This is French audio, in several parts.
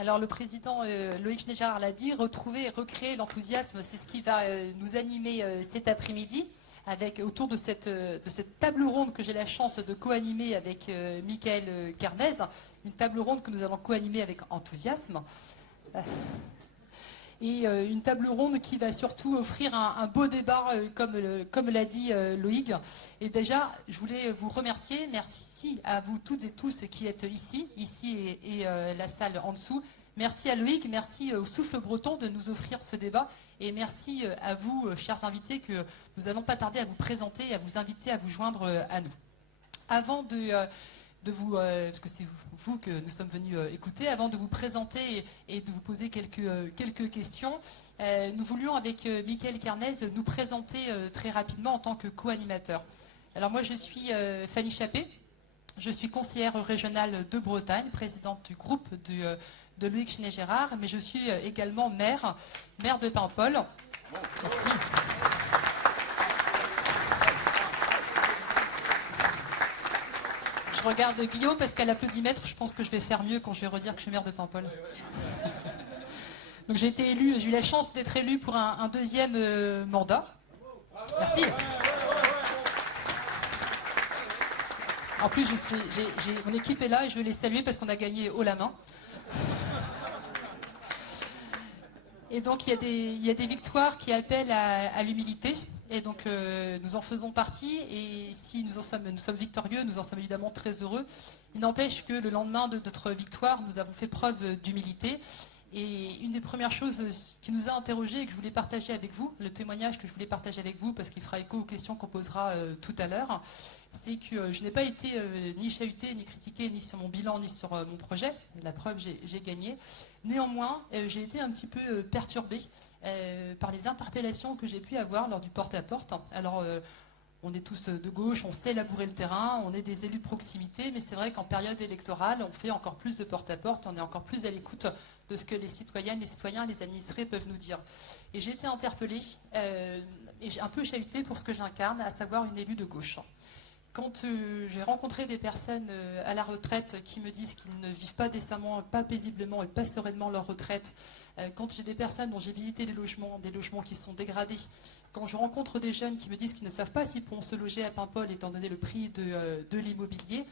Alors le président Loïc Schneegeraar l'a dit, retrouver et recréer l'enthousiasme, c'est ce qui va nous animer cet après-midi, avec autour de cette table ronde que j'ai la chance de co-animer avec Michael Carnez, une table ronde que nous allons co-animer avec enthousiasme. Et une table ronde qui va surtout offrir un beau débat, comme l'a dit Loïc. Et déjà, je voulais vous remercier. Merci à vous toutes et tous qui êtes ici et la salle en dessous. Merci à Loïc, merci au Souffle Breton de nous offrir ce débat. Et merci à vous, chers invités, que nous n'allons pas tarder à vous présenter et à vous inviter à vous joindre à nous. Avant de vous, parce que c'est vous que nous sommes venus écouter, avant de vous présenter et de vous poser quelques questions, nous voulions avec Michael Carnez nous présenter très rapidement en tant que co-animateur. Alors moi je suis Fanny Chappé, je suis conseillère régionale de Bretagne, présidente du groupe de Loïc Schneegeraar, mais je suis également maire de Paimpol. Merci. Je regarde Guillaume parce qu'à l'applaudimètre, je pense que je vais faire mieux quand je vais redire que je suis maire de Paimpol. Donc j'ai été élue, j'ai eu la chance d'être élue pour un deuxième mandat. Merci. En plus, mon équipe est là et je veux les saluer parce qu'on a gagné haut la main. Et donc il y a des victoires qui appellent à l'humilité. Et donc nous en faisons partie, et si nous sommes victorieux, nous en sommes évidemment très heureux. Il n'empêche que le lendemain de notre victoire, nous avons fait preuve d'humilité. Et une des premières choses qui nous a interrogés et que je voulais partager avec vous, le témoignage que je voulais partager avec vous, parce qu'il fera écho aux questions qu'on posera tout à l'heure, c'est que je n'ai pas été ni chahutée, ni critiquée, ni sur mon bilan, ni sur mon projet. La preuve, j'ai gagné. Néanmoins, j'ai été un petit peu perturbée par les interpellations que j'ai pu avoir lors du porte-à-porte. Alors, on est tous de gauche, on sait labourer le terrain, on est des élus de proximité, mais c'est vrai qu'en période électorale, on fait encore plus de porte-à-porte, on est encore plus à l'écoute de ce que les citoyennes, les citoyens, les administrés peuvent nous dire. Et j'ai été interpellée et un peu chahutée pour ce que j'incarne, à savoir une élue de gauche. Quand j'ai rencontré des personnes à la retraite qui me disent qu'ils ne vivent pas décemment, pas paisiblement et pas sereinement leur retraite, quand j'ai des personnes dont j'ai visité des logements qui sont dégradés, quand je rencontre des jeunes qui me disent qu'ils ne savent pas s'ils pourront se loger à Paimpol étant donné le prix de l'immobilier,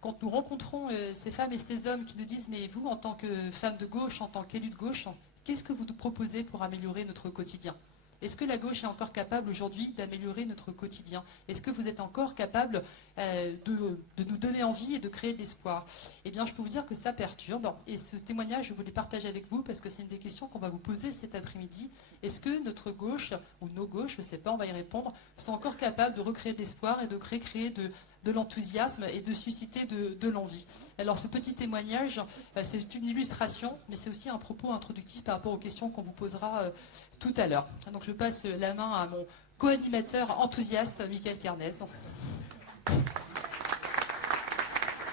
quand nous rencontrons ces femmes et ces hommes qui nous disent « Mais vous, en tant que femme de gauche, en tant qu'élu de gauche, qu'est-ce que vous nous proposez pour améliorer notre quotidien ?» Est-ce que la gauche est encore capable aujourd'hui d'améliorer notre quotidien? Est-ce que vous êtes encore capable de nous donner envie et de créer de l'espoir? Eh bien, je peux vous dire que ça perturbe. Et ce témoignage, je voulais partager avec vous parce que c'est une des questions qu'on va vous poser cet après-midi. Est-ce que notre gauche, ou nos gauches, je ne sais pas, on va y répondre, sont encore capables de recréer de l'espoir et de créer de l'enthousiasme et de susciter de l'envie. Alors ce petit témoignage, c'est une illustration, mais c'est aussi un propos introductif par rapport aux questions qu'on vous posera tout à l'heure. Donc je passe la main à mon co-animateur enthousiaste, Michael Carnez. Et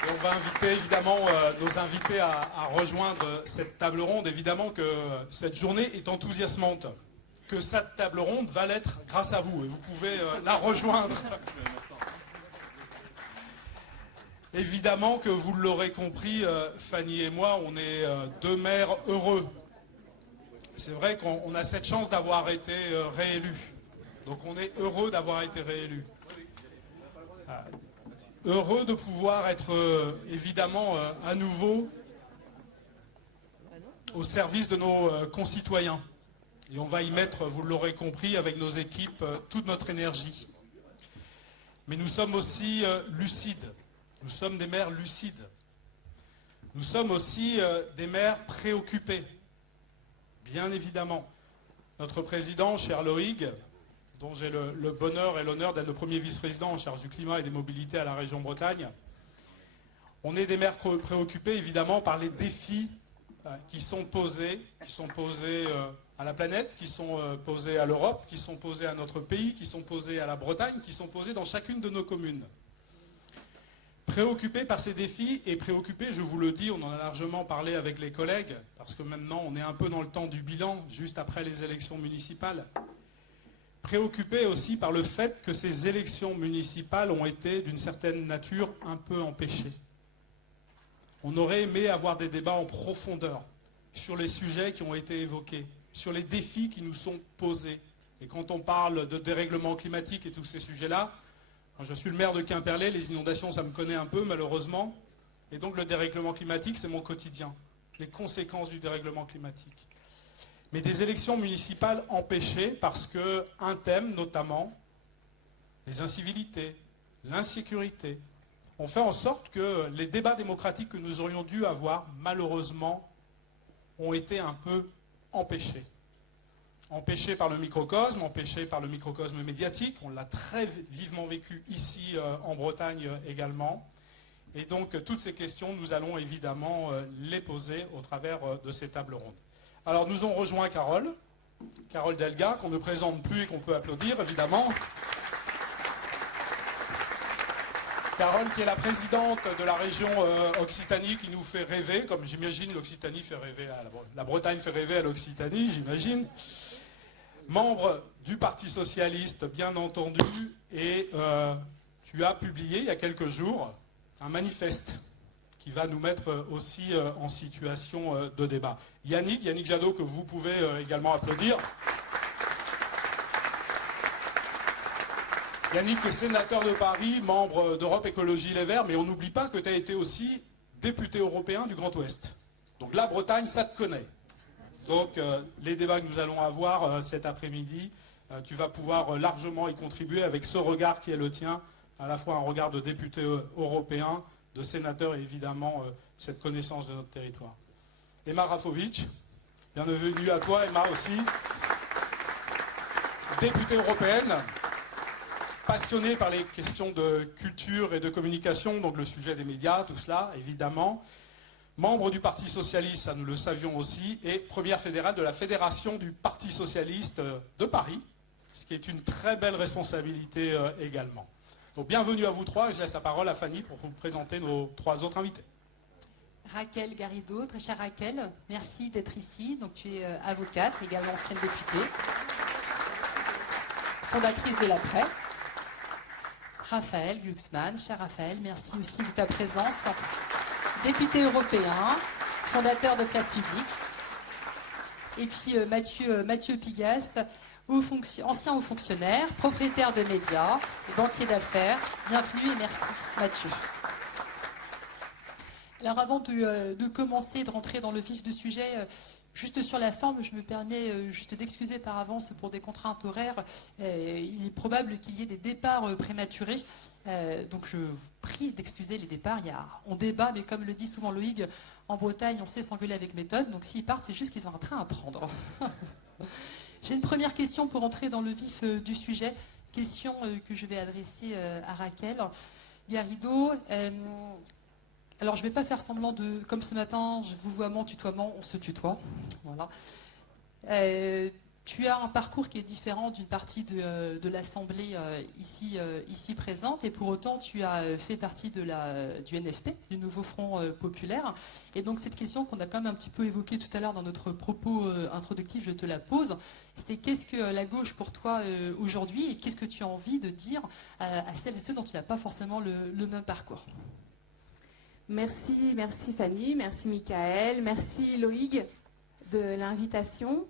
on va inviter évidemment nos invités à rejoindre cette table ronde. Évidemment que cette journée est enthousiasmante, que cette table ronde va l'être grâce à vous, et vous pouvez la rejoindre. Évidemment que vous l'aurez compris, Fanny et moi, on est deux maires heureux. C'est vrai qu'on a cette chance d'avoir été réélus. Donc on est heureux d'avoir été réélus. Heureux de pouvoir être évidemment à nouveau au service de nos concitoyens. Et on va y mettre, vous l'aurez compris, avec nos équipes, toute notre énergie. Mais nous sommes aussi lucides. Nous sommes des maires lucides. Nous sommes aussi des maires préoccupés, bien évidemment. Notre président, cher Loïc, dont j'ai le bonheur et l'honneur d'être le premier vice-président en charge du climat et des mobilités à la région Bretagne, on est des maires préoccupés évidemment par les défis qui sont posés à la planète, qui sont posés à l'Europe, qui sont posés à notre pays, qui sont posés à la Bretagne, qui sont posés dans chacune de nos communes. Préoccupés par ces défis et préoccupés, je vous le dis, on en a largement parlé avec les collègues, parce que maintenant on est un peu dans le temps du bilan, juste après les élections municipales. Préoccupés aussi par le fait que ces élections municipales ont été d'une certaine nature un peu empêchées. On aurait aimé avoir des débats en profondeur, sur les sujets qui ont été évoqués, sur les défis qui nous sont posés. Et quand on parle de dérèglement climatique et tous ces sujets-là, je suis le maire de Quimperlé, les inondations, ça me connaît un peu malheureusement. Et donc le dérèglement climatique, c'est mon quotidien. Les conséquences du dérèglement climatique. Mais des élections municipales empêchées parce qu'un thème, notamment, les incivilités, l'insécurité, ont fait en sorte que les débats démocratiques que nous aurions dû avoir, malheureusement, ont été un peu empêchés. Empêchés par le microcosme médiatique. On l'a très vivement vécu ici en Bretagne également. Et donc toutes ces questions, nous allons évidemment les poser au travers de ces tables rondes. Alors nous ont rejoint Carole Delga, qu'on ne présente plus et qu'on peut applaudir évidemment. Carole qui est la présidente de la région Occitanie qui nous fait rêver, comme j'imagine l'Occitanie fait rêver la Bretagne fait rêver à l'Occitanie, j'imagine. Membre du Parti Socialiste, bien entendu, et tu as publié il y a quelques jours un manifeste qui va nous mettre aussi en situation de débat. Yannick Jadot, que vous pouvez également applaudir. Yannick est sénateur de Paris, membre d'Europe Écologie Les Verts, mais on n'oublie pas que tu as été aussi député européen du Grand Ouest. Donc la Bretagne, ça te connaît. Donc les débats que nous allons avoir cet après-midi, tu vas pouvoir largement y contribuer avec ce regard qui est le tien, à la fois un regard de député européen, de sénateur et évidemment cette connaissance de notre territoire. Emma Rafovic, bienvenue à toi Emma aussi, députée européenne, passionnée par les questions de culture et de communication, donc le sujet des médias, tout cela évidemment. Membre du Parti Socialiste, ça nous le savions aussi, et première fédérale de la Fédération du Parti Socialiste de Paris, ce qui est une très belle responsabilité également. Donc bienvenue à vous trois, et je laisse la parole à Fanny pour vous présenter nos trois autres invités. Raquel Garrido, très chère Raquel, merci d'être ici. Donc tu es avocate, également ancienne députée, fondatrice de l'Après. Raphaël Glucksmann, cher Raphaël, merci aussi de ta présence. Député européen, fondateur de Place Publique. Et puis Mathieu Pigas, ancien haut fonctionnaire, propriétaire de médias, banquier d'affaires. Bienvenue et merci Mathieu. Alors avant de commencer, de rentrer dans le vif du sujet, juste sur la forme, je me permets juste d'excuser par avance pour des contraintes horaires. Il est probable qu'il y ait des départs prématurés. Donc je vous prie d'excuser les départs. On débat, mais comme le dit souvent Loïc, en Bretagne, on sait s'engueuler avec méthode. Donc s'ils partent, c'est juste qu'ils ont un train à prendre. J'ai une première question pour entrer dans le vif du sujet. Question que je vais adresser à Raquel Garrido. Alors, je ne vais pas faire semblant de... Comme ce matin, vouvoiement, tutoiement, on se tutoie. Voilà. Tu as un parcours qui est différent d'une partie de l'Assemblée ici présente, et pour autant, tu as fait partie du NFP, du Nouveau Front Populaire. Et donc, cette question qu'on a quand même un petit peu évoquée tout à l'heure dans notre propos introductif, je te la pose. C'est qu'est-ce que la gauche pour toi aujourd'hui, et qu'est-ce que tu as envie de dire à celles et ceux dont tu n'as pas forcément le même parcours ? Merci Fanny, merci Michael, merci Loïc de l'invitation.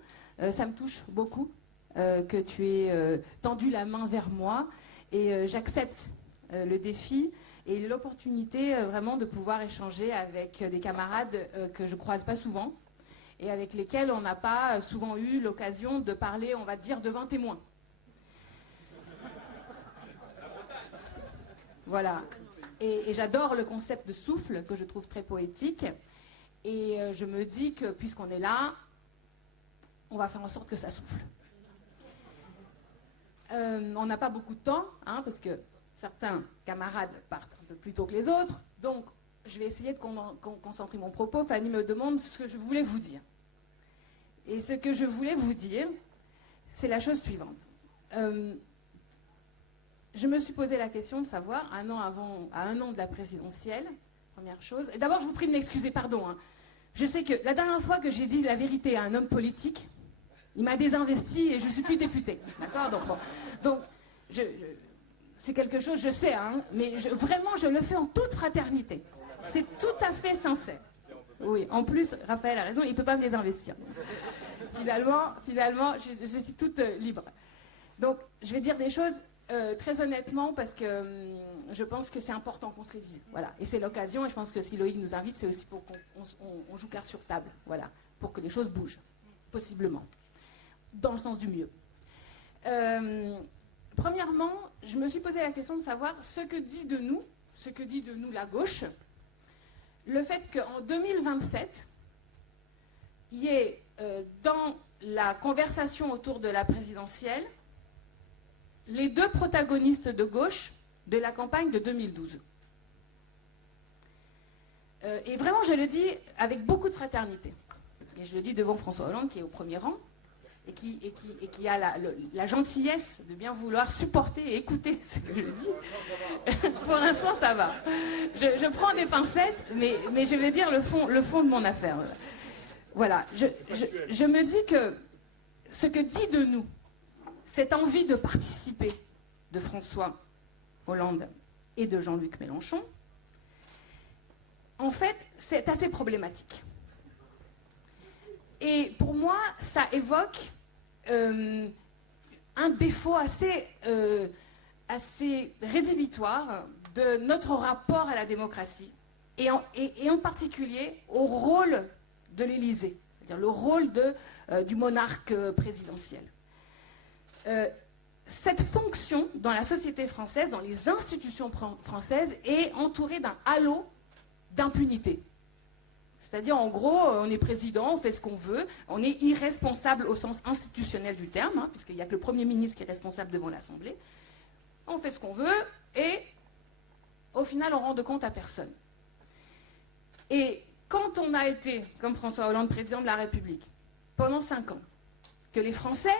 Ça me touche beaucoup que tu aies tendu la main vers moi et j'accepte le défi et l'opportunité vraiment de pouvoir échanger avec des camarades que je ne croise pas souvent et avec lesquels on n'a pas souvent eu l'occasion de parler, on va dire, devant témoins. Voilà. Et j'adore le concept de souffle, que je trouve très poétique. Et je me dis que, puisqu'on est là, on va faire en sorte que ça souffle. On n'a pas beaucoup de temps, hein, parce que certains camarades partent un peu plus tôt que les autres. Donc, je vais essayer de concentrer mon propos. Fanny me demande ce que je voulais vous dire. Et ce que je voulais vous dire, c'est la chose suivante. Je me suis posé la question de savoir, à un an de la présidentielle, première chose. Et d'abord, je vous prie de m'excuser, pardon. Hein. Je sais que la dernière fois que j'ai dit la vérité à un homme politique, il m'a désinvesti et je ne suis plus députée. D'accord ? Donc c'est quelque chose, je sais, hein, mais vraiment, je le fais en toute fraternité. C'est tout à fait sincère. Oui, en plus, Raphaël a raison, il ne peut pas me les investir. Finalement, je suis toute libre. Donc, je vais dire des choses très honnêtement parce que je pense que c'est important qu'on se les dise. Voilà. Et c'est l'occasion, et je pense que si Loïc nous invite, c'est aussi pour qu'on joue carte sur table. Voilà. Pour que les choses bougent, possiblement. Dans le sens du mieux. Premièrement, je me suis posé la question de savoir ce que dit de nous la gauche, le fait qu'en 2027, il y ait dans la conversation autour de la présidentielle les deux protagonistes de gauche de la campagne de 2012. Et vraiment, je le dis avec beaucoup de fraternité. Et je le dis devant François Hollande, qui est au premier rang, et qui a la gentillesse de bien vouloir supporter et écouter ce que je dis. Pour l'instant, ça va. Je prends des pincettes, mais je vais dire le fond de mon affaire. Voilà. Je me dis que ce que dit de nous cette envie de participer de François Hollande et de Jean-Luc Mélenchon, en fait, c'est assez problématique. Et pour moi, ça évoque un défaut assez rédhibitoire de notre rapport à la démocratie, et en particulier au rôle de l'Élysée, c'est-à-dire le rôle du monarque présidentiel. Cette fonction dans la société française, dans les institutions françaises, est entourée d'un halo d'impunité. C'est-à-dire, en gros, on est président, on fait ce qu'on veut, on est irresponsable au sens institutionnel du terme, puisqu'il n'y a que le Premier ministre qui est responsable devant l'Assemblée. On fait ce qu'on veut et, au final, on rend de compte à personne. Et quand on a été, comme François Hollande, président de la République, pendant 5 ans, que les Français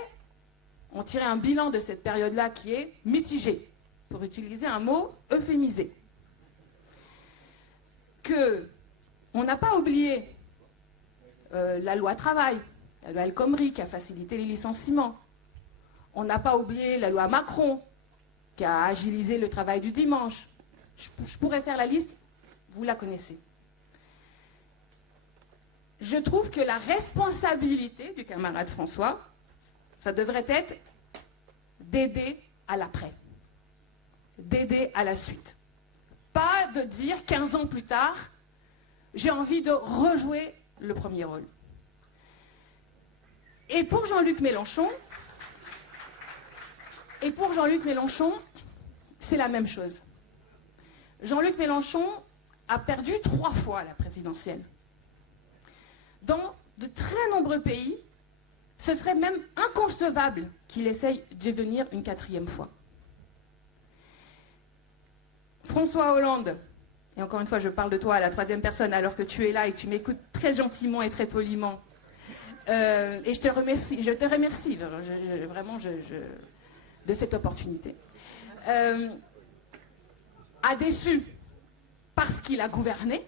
ont tiré un bilan de cette période-là qui est mitigé, pour utiliser un mot euphémisé, qu'on n'a pas oublié la loi travail, la loi El Khomri qui a facilité les licenciements. On n'a pas oublié la loi Macron qui a agilisé le travail du dimanche. Je pourrais faire la liste, vous la connaissez. Je trouve que la responsabilité du camarade François, ça devrait être d'aider à l'après, d'aider à la suite. Pas de dire 15 ans plus tard, j'ai envie de rejouer le premier rôle. Et pour Jean-Luc Mélenchon, c'est la même chose. Jean-Luc Mélenchon a perdu 3 fois la présidentielle. Dans de très nombreux pays, ce serait même inconcevable qu'il essaye de venir une 4e fois. François Hollande, et encore une fois je parle de toi à la 3e personne alors que tu es là et que tu m'écoutes très gentiment et très poliment, et je te remercie vraiment de cette opportunité, a déçu parce qu'il a gouverné.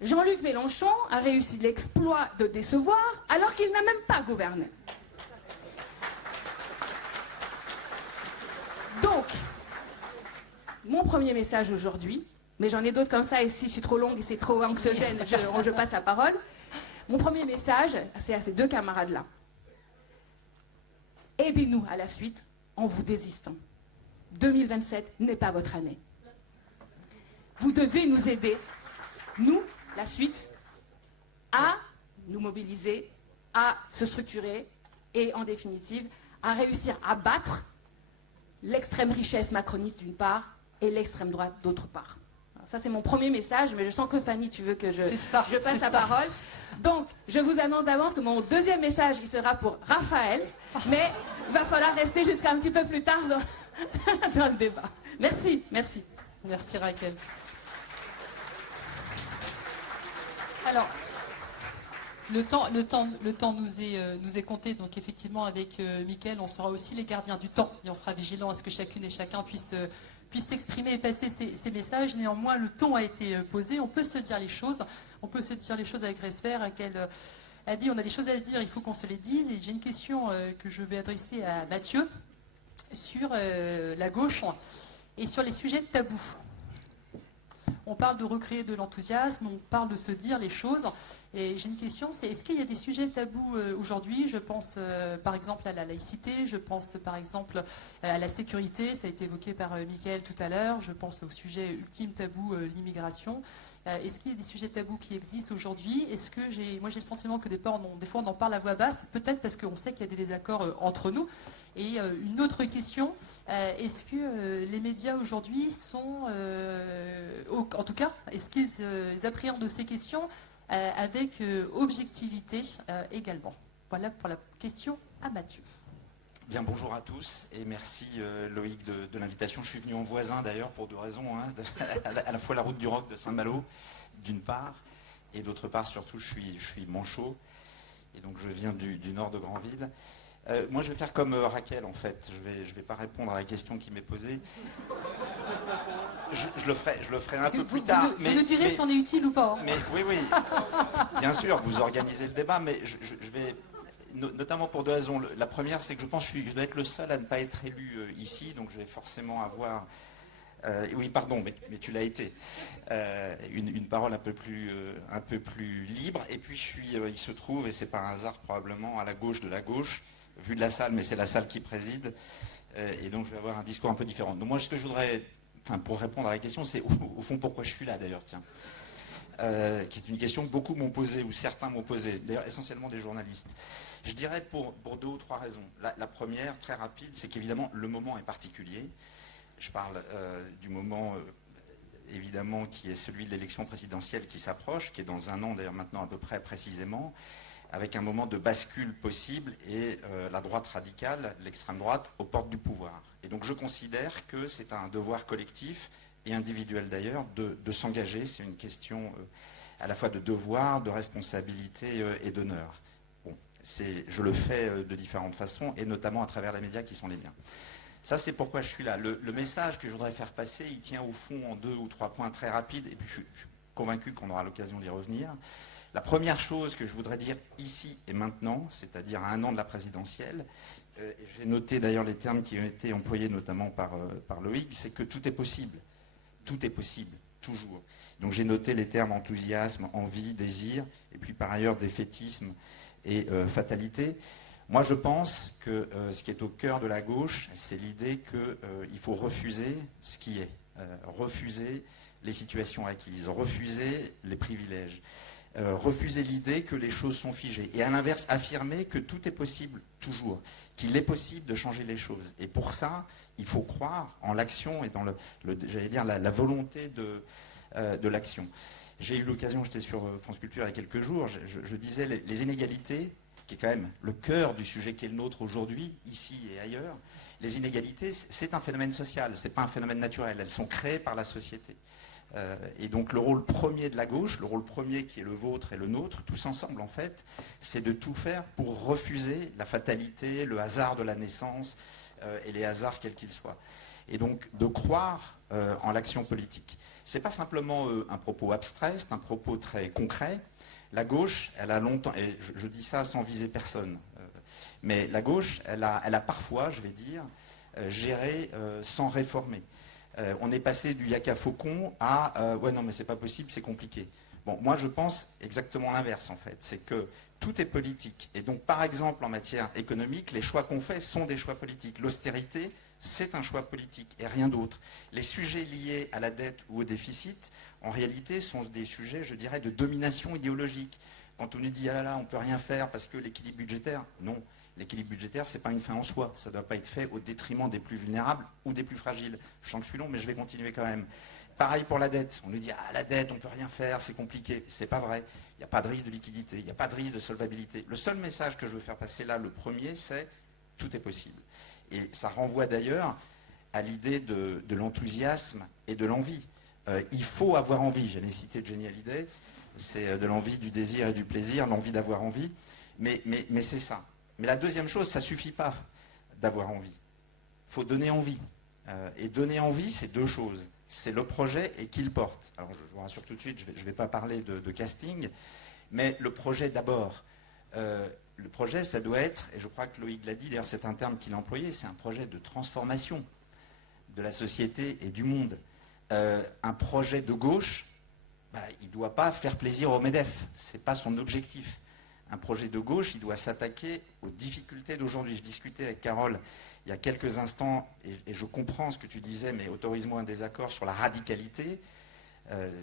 Jean-Luc Mélenchon a réussi l'exploit de décevoir alors qu'il n'a même pas gouverné. Donc, mon premier message aujourd'hui, mais j'en ai d'autres comme ça, et si je suis trop longue et c'est trop anxiogène, je passe la parole. Mon premier message, c'est à ces 2 camarades-là. Aidez-nous à la suite en vous désistant. 2027 n'est pas votre année. Vous devez nous aider, nous, la suite, à nous mobiliser, à se structurer et, en définitive, à réussir à battre l'extrême richesse macroniste d'une part et l'extrême droite d'autre part. Alors, ça, c'est mon premier message, mais je sens que Fanny, tu veux que je passe la parole. Donc, je vous annonce d'avance que mon 2e message, il sera pour Raphaël, mais il va falloir rester jusqu'à un petit peu plus tard dans le débat. Merci, merci. Merci Raquel. Alors, le temps nous est compté, donc effectivement avec Mickaël, on sera aussi les gardiens du temps et on sera vigilant à ce que chacune et chacun puisse s'exprimer et passer ses messages. Néanmoins, le ton a été posé, on peut se dire les choses avec respect. Raquel a dit on a des choses à se dire, il faut qu'on se les dise. Et j'ai une question que je vais adresser à Mathieu sur la gauche et sur les sujets tabous. on parle de recréer de l'enthousiasme, on parle de se dire les choses. Et j'ai une question, c'est est-ce qu'il y a des sujets tabous aujourd'hui? Je pense par exemple à la laïcité, je pense par exemple à la sécurité, ça a été évoqué par Mickaël tout à l'heure, je pense au sujet ultime tabou, l'immigration. Est-ce qu'il y a des sujets tabous qui existent aujourd'hui? Est-ce que moi j'ai le sentiment que des fois on en parle à voix basse, peut-être parce qu'on sait qu'il y a des désaccords entre nous. Et une autre question, est-ce que les médias aujourd'hui sont, en tout cas, est-ce qu'ils appréhendent ces questions avec objectivité également? Voilà pour la question à Mathieu. Bien, bonjour à tous et merci Loïc de l'invitation. Je suis venu en voisin d'ailleurs pour deux raisons, hein, à la fois la route du Roc de Saint-Malo d'une part et d'autre part surtout je suis manchot et donc je viens du nord de Granville. Moi je vais faire comme Raquel en fait, je vais pas répondre à la question qui m'est posée. Je le ferai un peu plus tard. Vous nous direz si on est utile ou pas. Hein. Mais oui, bien sûr, vous organisez le débat, mais je vais... Notamment pour deux raisons. La première, c'est que je pense que je dois être le seul à ne pas être élu ici, donc je vais forcément avoir... oui, pardon, mais tu l'as été. Une parole un peu plus libre. Et puis il se trouve, et c'est par hasard probablement, à la gauche de la gauche, vu de la salle, mais c'est la salle qui préside. Et donc je vais avoir un discours un peu différent. Donc moi, ce que je voudrais... Enfin, pour répondre à la question, c'est au fond pourquoi je suis là d'ailleurs, tiens. Qui est une question que beaucoup m'ont posée, ou certains m'ont posée, d'ailleurs essentiellement des journalistes. Je dirais pour deux ou trois raisons. La première, très rapide, c'est qu'évidemment le moment est particulier. Je parle du moment évidemment qui est celui de l'élection présidentielle qui s'approche, qui est dans un an d'ailleurs maintenant à peu près précisément, avec un moment de bascule possible et la droite radicale, l'extrême droite, aux portes du pouvoir. Et donc je considère que c'est un devoir collectif et individuel d'ailleurs de s'engager. C'est une question à la fois de devoir, de responsabilité et d'honneur. Bon, je le fais de différentes façons et notamment à travers les médias qui sont les miens. Ça, c'est pourquoi je suis là. Le message que je voudrais faire passer, il tient au fond en deux ou trois points très rapides et puis je suis convaincu qu'on aura l'occasion d'y revenir. La première chose que je voudrais dire ici et maintenant, c'est-à-dire à un an de la présidentielle, j'ai noté d'ailleurs les termes qui ont été employés notamment par Loïc, c'est que tout est possible. Tout est possible, toujours. Donc j'ai noté les termes enthousiasme, envie, désir, et puis par ailleurs défaitisme et fatalité. Moi je pense que ce qui est au cœur de la gauche, c'est l'idée qu'il faut refuser ce qui est, refuser les situations acquises, refuser les privilèges, refuser l'idée que les choses sont figées, et à l'inverse affirmer que tout est possible, toujours, qu'il est possible de changer les choses. Et pour ça, il faut croire en l'action et dans j'allais dire la volonté de l'action. J'ai eu l'occasion, j'étais sur France Culture il y a quelques jours, je disais les inégalités, qui est quand même le cœur du sujet qui est le nôtre aujourd'hui, ici et ailleurs, les inégalités, c'est un phénomène social, c'est pas un phénomène naturel, elles sont créées par la société. Et donc le rôle premier de la gauche, le rôle premier qui est le vôtre et le nôtre, tous ensemble en fait, c'est de tout faire pour refuser la fatalité, le hasard de la naissance et les hasards quels qu'ils soient. Et donc de croire en l'action politique. C'est pas simplement un propos abstrait, c'est un propos très concret. La gauche, elle a longtemps, et je dis ça sans viser personne, mais la gauche, elle a parfois, je vais dire, géré sans réformer. On est passé du yaka faucon à ouais non mais c'est pas possible, c'est compliqué. Bon, moi je pense exactement l'inverse en fait, c'est que tout est politique. Et donc par exemple en matière économique, les choix qu'on fait sont des choix politiques. L'austérité, c'est un choix politique et rien d'autre. Les sujets liés à la dette ou au déficit, en réalité, sont des sujets, je dirais, de domination idéologique. Quand on nous dit ah là là, on peut rien faire parce que l'équilibre budgétaire, non. L'équilibre budgétaire, ce n'est pas une fin en soi. Ça ne doit pas être fait au détriment des plus vulnérables ou des plus fragiles. Je sens que je suis long, mais je vais continuer quand même. Pareil pour la dette. On nous dit ah la dette, on ne peut rien faire, c'est compliqué. Ce n'est pas vrai. Il n'y a pas de risque de liquidité, il n'y a pas de risque de solvabilité. Le seul message que je veux faire passer là, le premier, c'est tout est possible. Et ça renvoie d'ailleurs à l'idée de l'enthousiasme et de l'envie. Il faut avoir envie. J'allais citer Johnny Hallyday. C'est de l'envie, du désir et du plaisir, l'envie d'avoir envie. Mais c'est ça. Mais la deuxième chose, ça ne suffit pas d'avoir envie. Il faut donner envie. Et donner envie, c'est deux choses. C'est le projet et qui le porte. Alors je vous rassure tout de suite, je ne vais pas parler de casting, mais le projet d'abord. Le projet, ça doit être, et je crois que Loïc l'a dit, d'ailleurs c'est un terme qu'il a employé, c'est un projet de transformation de la société et du monde. Un projet de gauche, il ne doit pas faire plaisir au MEDEF. Ce n'est pas son objectif. Un projet de gauche, il doit s'attaquer aux difficultés d'aujourd'hui. Je discutais avec Carole il y a quelques instants, et je comprends ce que tu disais, mais autorise-moi un désaccord sur la radicalité.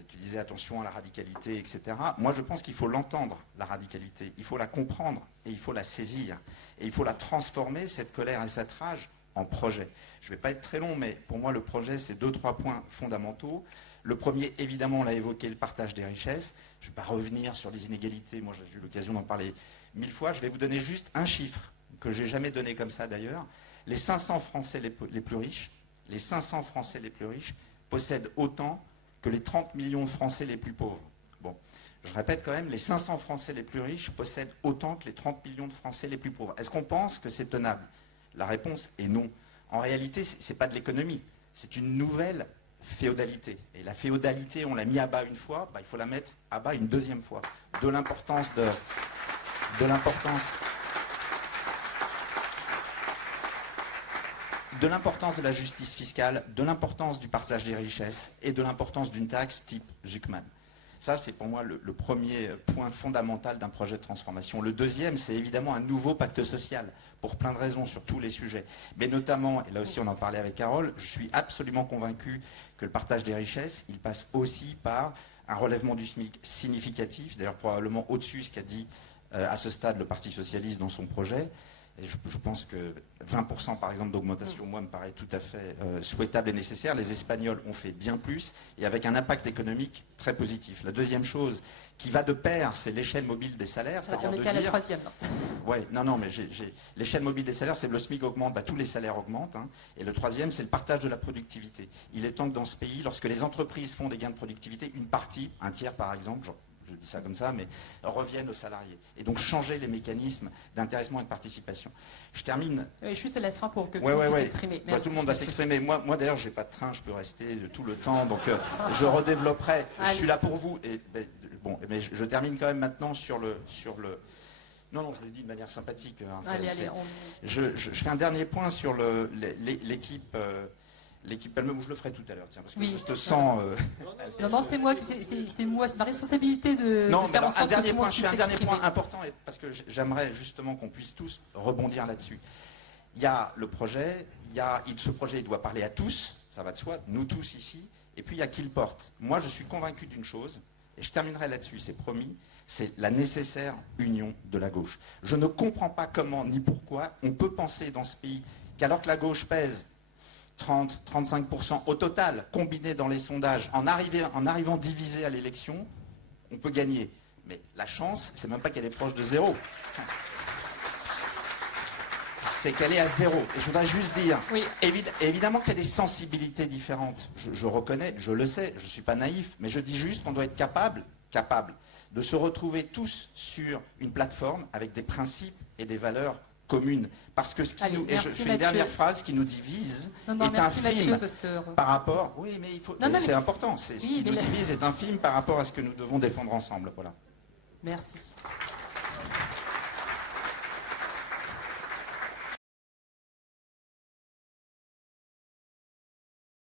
Tu disais attention à la radicalité, etc. Moi, je pense qu'il faut l'entendre, la radicalité. Il faut la comprendre et il faut la saisir. Et il faut la transformer, cette colère et cette rage, en projet. Je ne vais pas être très long, mais pour moi, le projet, c'est 2-3 points fondamentaux. Le premier, évidemment, on l'a évoqué, le partage des richesses. Je ne vais pas revenir sur les inégalités. Moi, j'ai eu l'occasion d'en parler 1000 fois. Je vais vous donner juste un chiffre, que je n'ai jamais donné comme ça d'ailleurs. Les 500 Français les plus riches, les 500 Français les plus riches possèdent autant que les 30 millions de Français les plus pauvres. Bon, je répète quand même, les 500 Français les plus riches possèdent autant que les 30 millions de Français les plus pauvres. Est-ce qu'on pense que c'est tenable? La réponse est non. En réalité, ce n'est pas de l'économie, c'est une nouvelle féodalité. Et la féodalité, on l'a mis à bas une fois, il faut la mettre à bas une deuxième fois. De l'importance de la justice fiscale, de l'importance du partage des richesses et de l'importance d'une taxe type Zuckman. Ça, c'est pour moi le premier point fondamental d'un projet de transformation. Le deuxième, c'est évidemment un nouveau pacte social, pour plein de raisons, sur tous les sujets. Mais notamment, et là aussi on en parlait avec Carole, je suis absolument convaincu que le partage des richesses, il passe aussi par un relèvement du SMIC significatif, d'ailleurs probablement au-dessus ce qu'a dit à ce stade le Parti socialiste dans son projet. Et je pense que 20% par exemple d'augmentation, moi, me paraît tout à fait souhaitable et nécessaire. Les Espagnols ont fait bien plus et avec un impact économique très positif. La deuxième chose qui va de pair, c'est l'échelle mobile des salaires. On est qu'à la troisième. Ouais, non, mais l'échelle mobile des salaires, c'est le SMIC augmente, tous les salaires augmentent. Hein. Et le troisième, c'est le partage de la productivité. Il est temps que dans ce pays, lorsque les entreprises font des gains de productivité, une partie, un tiers par exemple, je dis ça comme ça, mais reviennent aux salariés. Et donc changer les mécanismes d'intéressement et de participation. Je termine. Juste à la fin pour que tout le monde puisse s'exprimer. Tout le monde va s'exprimer. Moi d'ailleurs, je n'ai pas de train, je peux rester tout le temps, donc je redévelopperai. Je suis là pour vous. Mais je termine quand même maintenant sur le... Non, je l'ai dit de manière sympathique. Allez, je fais un dernier point sur l'équipe... L'équipe elle-même, je le ferai tout à l'heure, parce que je te sens... Non, c'est moi, c'est ma responsabilité de faire en sorte que tout le monde puisse s'exprimer. Un dernier point important, parce que j'aimerais justement qu'on puisse tous rebondir là-dessus. Il y a le projet, ce projet il doit parler à tous, ça va de soi, nous tous ici, et puis il y a qui le porte. Moi, je suis convaincu d'une chose, et je terminerai là-dessus, c'est promis, c'est la nécessaire union de la gauche. Je ne comprends pas comment ni pourquoi on peut penser dans ce pays qu'alors que la gauche pèse 30-35% au total, combiné dans les sondages, en arrivant divisé à l'élection, on peut gagner. Mais la chance, c'est même pas qu'elle est proche de zéro. C'est qu'elle est à zéro. Et je voudrais juste dire, évidemment qu'il y a des sensibilités différentes. Je reconnais, je le sais, je ne suis pas naïf, mais je dis juste qu'on doit être capable de se retrouver tous sur une plateforme avec des principes et des valeurs communes. Parce que je fais une dernière phrase qui nous divise est infime par rapport... Oui, mais il faut... C'est important. Ce qui nous divise est infime par rapport à ce que nous devons défendre ensemble. Voilà. Merci.